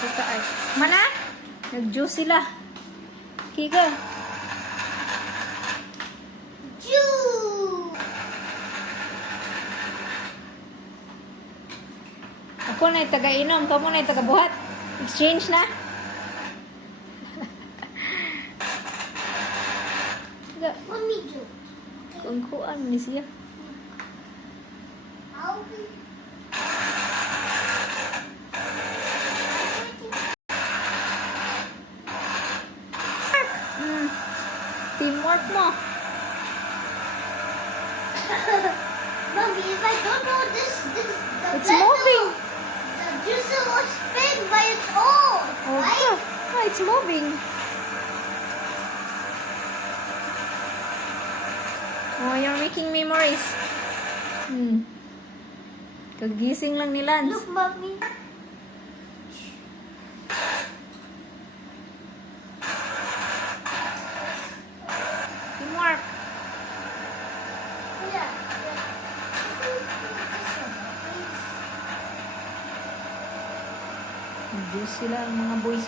puta ay. Mana? Nag-juice sila. Kika. Juice! Ako na yung taga-inom. Kamu na yung taga-buhat. Exchange na. Mommy juice. Kung kuan ni siya. I'll be... Teamwork mo. Mommy, if I don't know this, the It's blender moving. The juicer will spin by its own, right? Oh, it's moving. Oh, you're making memories. Kagising lang ni Lance. Look, Mommy. Teamwork. Yeah. Diyos sila, mga boys.